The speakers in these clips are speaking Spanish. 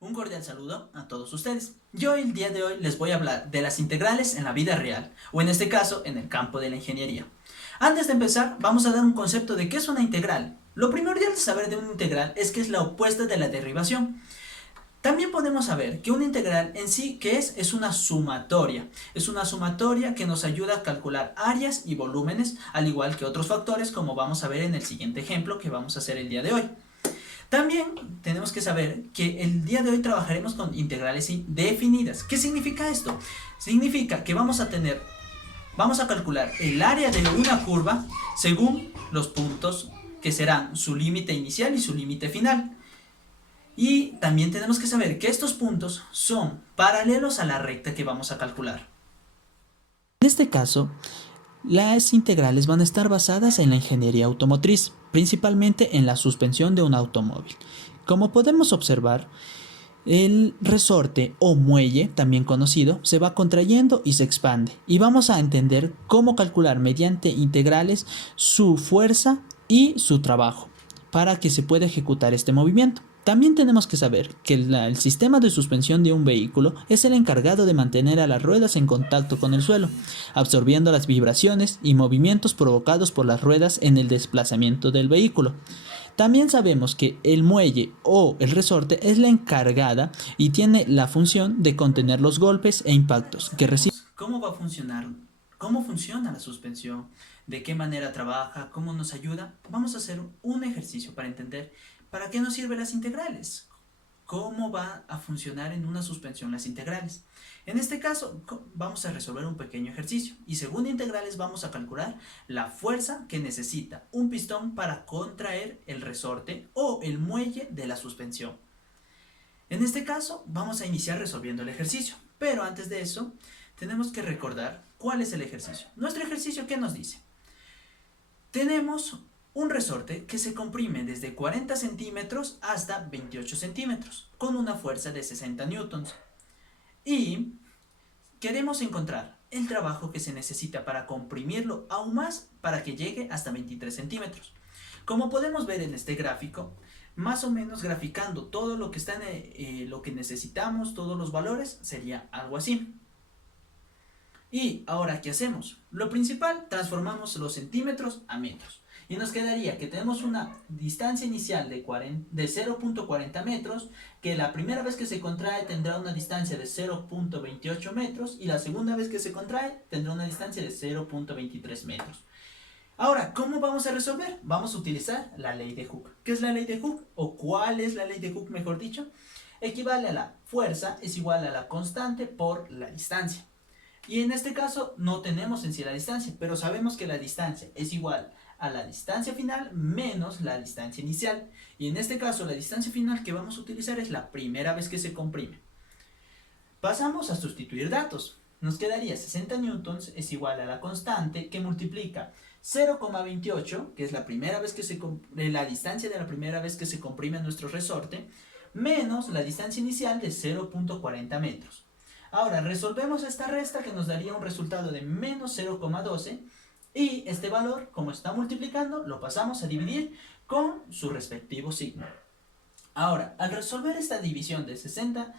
Un cordial saludo a todos ustedes. Yo el día de hoy les voy a hablar de las integrales en la vida real, o en este caso en el campo de la ingeniería. Antes de empezar, vamos a dar un concepto de qué es una integral. Lo primordial de saber de una integral es que es la opuesta de la derivación. También podemos saber que una integral en sí, ¿qué es? Es una sumatoria. Es una sumatoria que nos ayuda a calcular áreas y volúmenes, al igual que otros factores, como vamos a ver en el siguiente ejemplo que vamos a hacer el día de hoy. También tenemos que saber que el día de hoy trabajaremos con integrales definidas. ¿Qué significa esto? Significa que vamos a calcular el área de una curva según los puntos que serán su límite inicial y su límite final. Y también tenemos que saber que estos puntos son paralelos a la recta que vamos a calcular. En este caso, las integrales van a estar basadas en la ingeniería automotriz, principalmente en la suspensión de un automóvil. Como podemos observar, el resorte o muelle, también conocido, se va contrayendo y se expande. Y vamos a entender cómo calcular mediante integrales su fuerza y su trabajo para que se pueda ejecutar este movimiento. También tenemos que saber que el sistema de suspensión de un vehículo es el encargado de mantener a las ruedas en contacto con el suelo, absorbiendo las vibraciones y movimientos provocados por las ruedas en el desplazamiento del vehículo. También sabemos que el muelle o el resorte es la encargada y tiene la función de contener los golpes e impactos que recibe. ¿Cómo va a funcionar? ¿Cómo funciona la suspensión? ¿De qué manera trabaja? ¿Cómo nos ayuda? Vamos a hacer un ejercicio para entender para qué nos sirven las integrales. ¿Cómo va a funcionar en una suspensión las integrales? En este caso vamos a resolver un pequeño ejercicio y según integrales vamos a calcular la fuerza que necesita un pistón para contraer el resorte o el muelle de la suspensión. En este caso vamos a iniciar resolviendo el ejercicio, pero antes de eso tenemos que recordar cuál es el ejercicio. Nuestro ejercicio, ¿qué nos dice? Tenemos un resorte que se comprime desde 40 centímetros hasta 28 centímetros con una fuerza de 60 newtons y queremos encontrar el trabajo que se necesita para comprimirlo aún más para que llegue hasta 23 centímetros. Como podemos ver en este gráfico, más o menos graficando todo lo que está lo que necesitamos, todos los valores, sería algo así. Y ahora, ¿qué hacemos? Lo principal, transformamos los centímetros a metros. Y nos quedaría que tenemos una distancia inicial de 0.40 metros, que la primera vez que se contrae tendrá una distancia de 0.28 metros y la segunda vez que se contrae tendrá una distancia de 0.23 metros. Ahora, ¿cómo vamos a resolver? Vamos a utilizar la ley de Hooke. ¿Qué es la ley de Hooke? ¿O cuál es la ley de Hooke, mejor dicho? Equivale a la fuerza es igual a la constante por la distancia. Y en este caso no tenemos en sí la distancia, pero sabemos que la distancia es igual a la distancia final menos la distancia inicial. Y en este caso la distancia final que vamos a utilizar es la primera vez que se comprime. Pasamos a sustituir datos. Nos quedaría 60 newtons es igual a la constante que multiplica 0,28, que es la distancia de la primera vez que se comprime nuestro resorte, menos la distancia inicial de 0.40 metros. Ahora resolvemos esta resta que nos daría un resultado de menos 0,12 y este valor, como está multiplicando, lo pasamos a dividir con su respectivo signo. Ahora, al resolver esta división de 60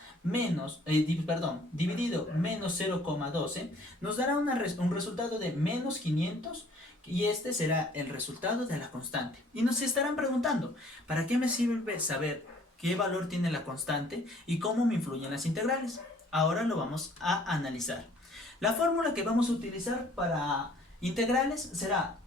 dividido menos 0,12, nos dará un resultado de menos 500 y este será el resultado de la constante. Y nos estarán preguntando, ¿para qué me sirve saber qué valor tiene la constante y cómo me influyen las integrales? Ahora lo vamos a analizar. La fórmula que vamos a utilizar para integrales será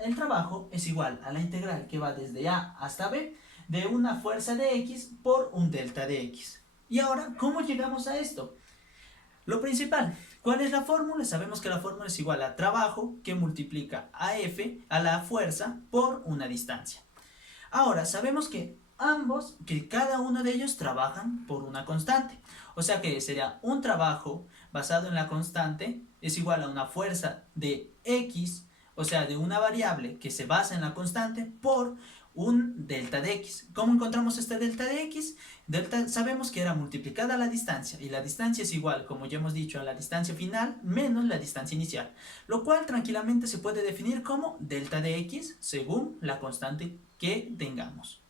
el trabajo es igual a la integral que va desde A hasta B de una fuerza de X por un delta de X. Y ahora, ¿cómo llegamos a esto? Lo principal, ¿cuál es la fórmula? Sabemos que la fórmula es igual a trabajo que multiplica a F, a la fuerza, por una distancia. Ahora, sabemos que cada uno de ellos trabajan por una constante. O sea que sería un trabajo basado en la constante es igual a una fuerza de X, o sea, de una variable que se basa en la constante por un delta de x. ¿Cómo encontramos este delta de x? Sabemos que era multiplicada la distancia, y la distancia es igual, como ya hemos dicho, a la distancia final menos la distancia inicial, lo cual tranquilamente se puede definir como delta de x según la constante que tengamos.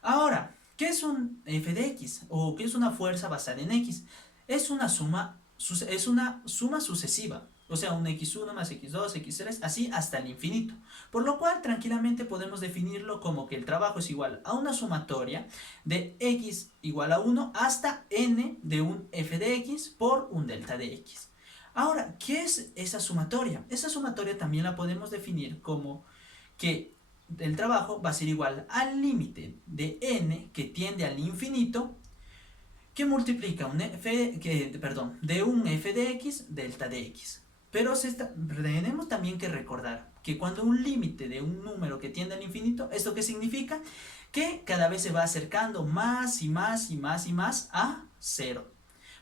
Ahora, ¿qué es un f de x? ¿O qué es una fuerza basada en x? Es una suma sucesiva, o sea, un x1 más x2, x3, así hasta el infinito. Por lo cual, tranquilamente podemos definirlo como que el trabajo es igual a una sumatoria de x igual a 1 hasta n de un f de x por un delta de x. Ahora, ¿qué es esa sumatoria? Esa sumatoria también la podemos definir como que el trabajo va a ser igual al límite de n que tiende al infinito, que multiplica de un f de x delta de x. Pero tenemos también que recordar que cuando un límite de un número que tiende al infinito, ¿esto qué significa? Que cada vez se va acercando más y más y más y más a cero.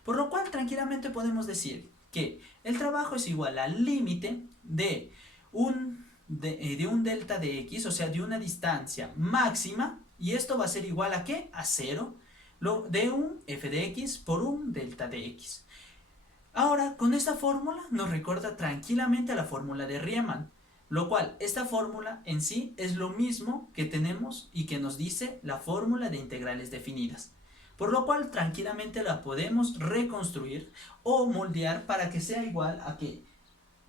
Por lo cual tranquilamente podemos decir que el trabajo es igual al límite de un delta de x, o sea, de una distancia máxima, y esto va a ser igual a ¿qué? A 0, de un f de x por un delta de x. Ahora, con esta fórmula nos recuerda tranquilamente a la fórmula de Riemann, lo cual esta fórmula en sí es lo mismo que tenemos y que nos dice la fórmula de integrales definidas. Por lo cual tranquilamente la podemos reconstruir o moldear para que sea igual a que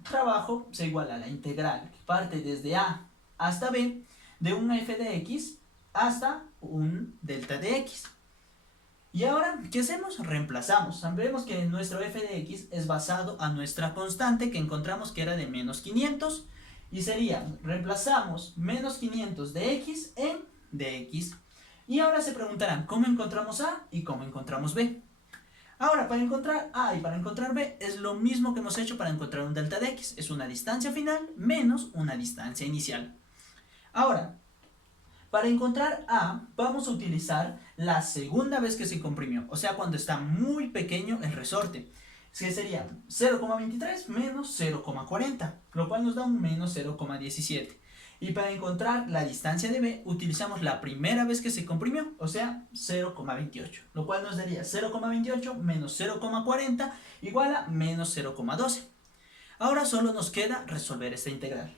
trabajo sea igual a la integral que parte desde a hasta b de un f de x hasta un delta de x. Y ahora, ¿qué hacemos? Reemplazamos. Sabemos que nuestro f de x es basado a nuestra constante que encontramos que era de menos 500. Y sería, reemplazamos menos 500 de x en dx. Y ahora se preguntarán, ¿cómo encontramos a y cómo encontramos b? Ahora, para encontrar a y para encontrar b es lo mismo que hemos hecho para encontrar un delta de x. Es una distancia final menos una distancia inicial. Ahora, para encontrar a, vamos a utilizar la segunda vez que se comprimió, o sea, cuando está muy pequeño el resorte, que sería 0,23 menos 0,40, lo cual nos da un menos 0,17. Y para encontrar la distancia de b, utilizamos la primera vez que se comprimió, o sea, 0,28, lo cual nos daría 0,28 menos 0,40 igual a menos 0,12. Ahora solo nos queda resolver esta integral.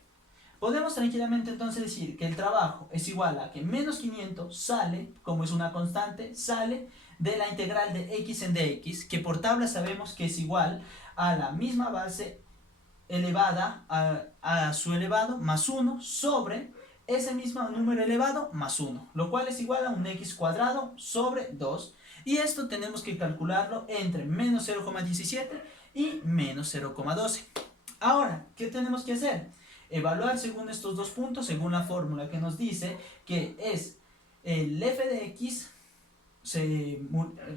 Podemos tranquilamente entonces decir que el trabajo es igual a que menos 500 sale, como es una constante, sale de la integral de x en dx, que por tabla sabemos que es igual a la misma base elevada a su elevado más 1 sobre ese mismo número elevado más 1, lo cual es igual a un x cuadrado sobre 2, y esto tenemos que calcularlo entre menos 0,17 y menos 0,12. Ahora, ¿qué tenemos que hacer? Evaluar según estos dos puntos, según la fórmula que nos dice que es el f de x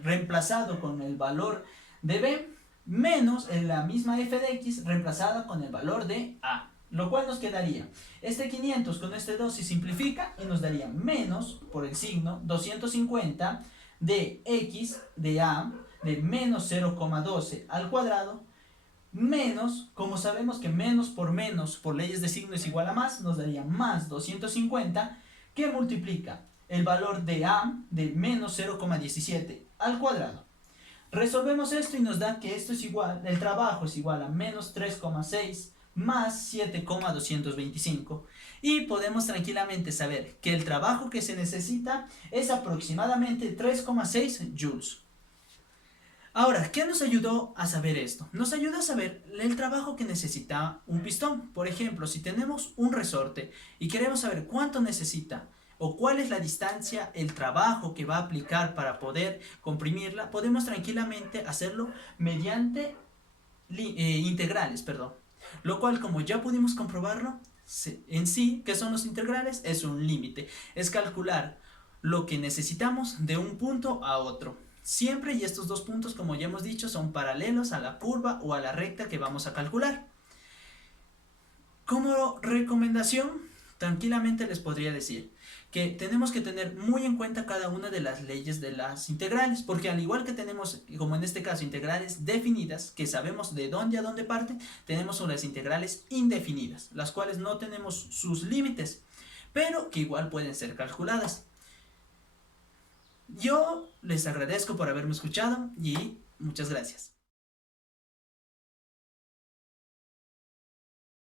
reemplazado con el valor de b menos la misma f de x reemplazada con el valor de a, lo cual nos quedaría este 500 con este 2 se simplifica y nos daría menos, por el signo, 250 de x de a de menos 0,12 al cuadrado menos, como sabemos que menos por leyes de signo es igual a más, nos daría más 250 que multiplica el valor de a de menos 0,17 al cuadrado. Resolvemos esto y nos da que esto es igual, el trabajo es igual a menos 3,6 más 7,225, y podemos tranquilamente saber que el trabajo que se necesita es aproximadamente 3,6 joules. Ahora, ¿qué nos ayudó a saber esto? Nos ayuda a saber el trabajo que necesita un pistón. Por ejemplo, si tenemos un resorte y queremos saber cuánto necesita o cuál es la distancia, el trabajo que va a aplicar para poder comprimirla, podemos tranquilamente hacerlo mediante integrales, lo cual, como ya pudimos comprobarlo, en sí, ¿qué son los integrales? Es un límite, es calcular lo que necesitamos de un punto a otro. Siempre, y estos dos puntos, como ya hemos dicho, son paralelos a la curva o a la recta que vamos a calcular. Como recomendación, tranquilamente les podría decir que tenemos que tener muy en cuenta cada una de las leyes de las integrales, porque al igual que tenemos, como en este caso, integrales definidas, que sabemos de dónde a dónde parten, tenemos las integrales indefinidas, las cuales no tenemos sus límites, pero que igual pueden ser calculadas. Yo les agradezco por haberme escuchado y muchas gracias.